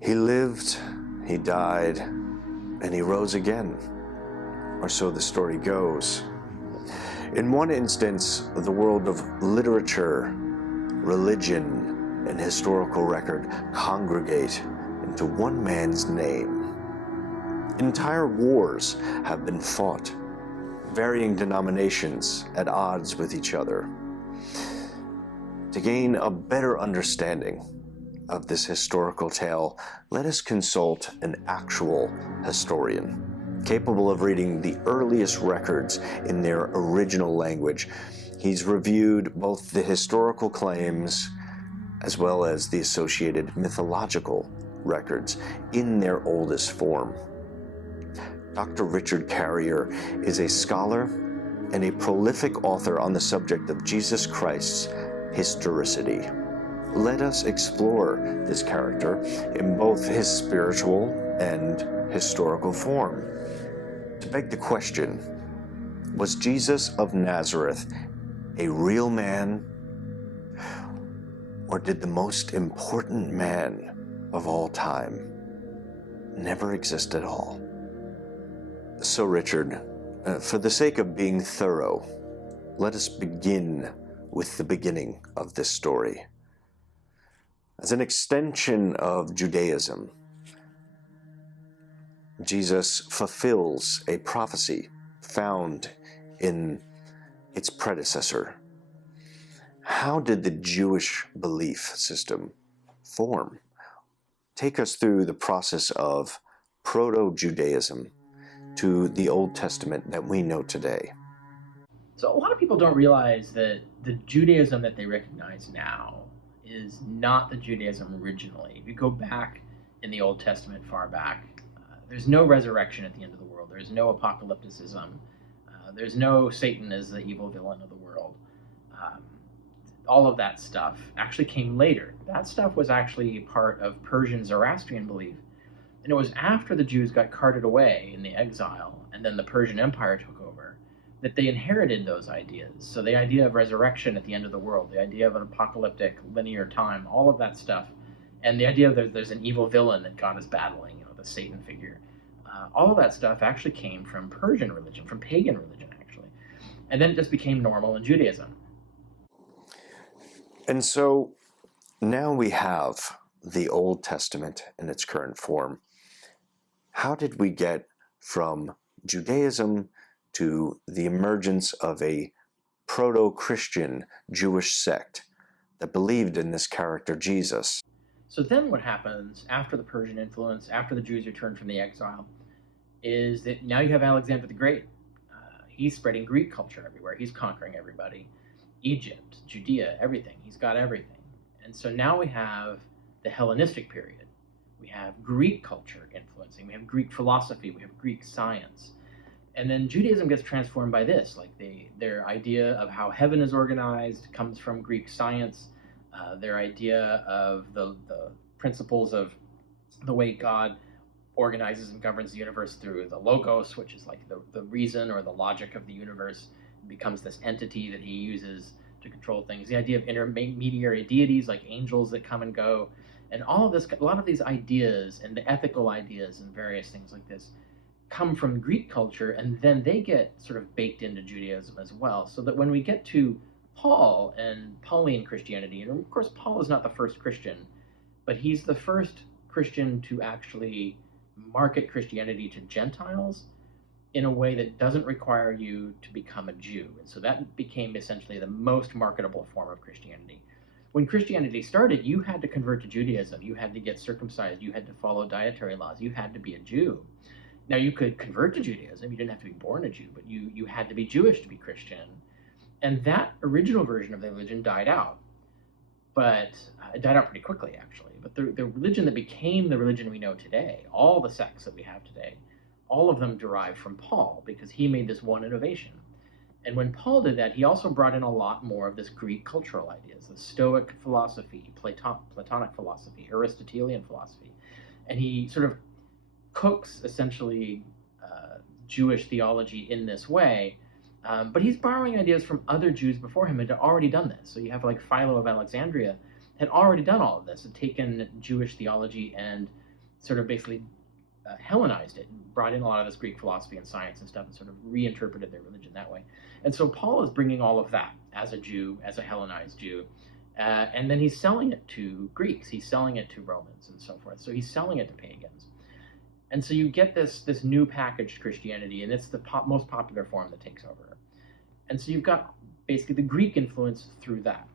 He lived, he died, and he rose again, or so the story goes. In one instance, the world of literature, religion, and historical record congregate into one man's name. Entire wars have been fought, varying denominations at odds with each other. To gain a better understanding of this historical tale, let us consult an actual historian, capable of reading the earliest records in their original language. He's reviewed both the historical claims as well as the associated mythological records in their oldest form. Dr. Richard Carrier is a scholar and a prolific author on the subject of Jesus Christ's historicity. Let us explore this character in both his spiritual and historical form. To beg the question, was Jesus of Nazareth a real man, or did the most important man of all time never exist at all? So, Richard, for the sake of being thorough, let us begin with the beginning of this story. As an extension of Judaism, Jesus fulfills a prophecy found in its predecessor. How did the Jewish belief system form? Take us through the process of Proto-Judaism to the Old Testament that we know today. So a lot of people don't realize that the Judaism that they recognize now is not the Judaism originally. If you go back in the Old Testament, far back, there's no resurrection at the end of the world. There's no apocalypticism. There's no Satan as the evil villain of the world. All of that stuff actually came later. That stuff was actually part of Persian Zoroastrian belief. And it was after the Jews got carted away in the exile, and then the Persian Empire took over, that they inherited those ideas. So the idea of resurrection at the end of the world, the idea of an apocalyptic linear time, all of that stuff, and the idea that there's an evil villain that God is battling, the Satan figure, all of that stuff actually came from Persian religion, from pagan religion, actually. And then it just became normal in Judaism. And so now we have the Old Testament in its current form. How did we get from Judaism to the emergence of a proto-Christian Jewish sect that believed in this character Jesus? So then what happens after the Persian influence, after the Jews returned from the exile, is that now you have Alexander the Great. He's spreading Greek culture everywhere. He's conquering everybody. Egypt, Judea, everything. He's got everything. And so now we have the Hellenistic period. We have Greek culture influencing. We have Greek philosophy. We have Greek science. And then Judaism gets transformed by this. Like their idea of how heaven is organized comes from Greek science. Their idea of the principles of the way God organizes and governs the universe through the logos, which is like the reason or the logic of the universe, becomes this entity that he uses to control things. The idea of intermediary deities like angels that come and go, and all of this, a lot of these ideas and the ethical ideas and various things like this come from Greek culture, and then they get sort of baked into Judaism as well. So that when we get to Paul and Pauline Christianity, and of course Paul is not the first Christian, but he's the first Christian to actually market Christianity to Gentiles in a way that doesn't require you to become a Jew. And so that became essentially the most marketable form of Christianity. When Christianity started, you had to convert to Judaism. You had to get circumcised. You had to follow dietary laws. You had to be a Jew. Now, you could convert to Judaism. You didn't have to be born a Jew, but you had to be Jewish to be Christian. And that original version of the religion died out. But it died out pretty quickly, actually. But the religion that became the religion we know today, all the sects that we have today, all of them derive from Paul, because he made this one innovation. And when Paul did that, he also brought in a lot more of this Greek cultural ideas, the Stoic philosophy, Platonic philosophy, Aristotelian philosophy. And he sort of cooks, essentially, Jewish theology in this way. But he's borrowing ideas from other Jews before him that had already done this. So you have like Philo of Alexandria had already done all of this, had taken Jewish theology and sort of basically Hellenized it and brought in a lot of this Greek philosophy and science and stuff and sort of reinterpreted their religion that way. And so Paul is bringing all of that as a Jew, as a Hellenized Jew, and then he's selling it to Greeks, he's selling it to Romans and so forth. So he's selling it to pagans. And so you get this new packaged Christianity, and it's the most popular form that takes over. And so you've got basically the Greek influence through that.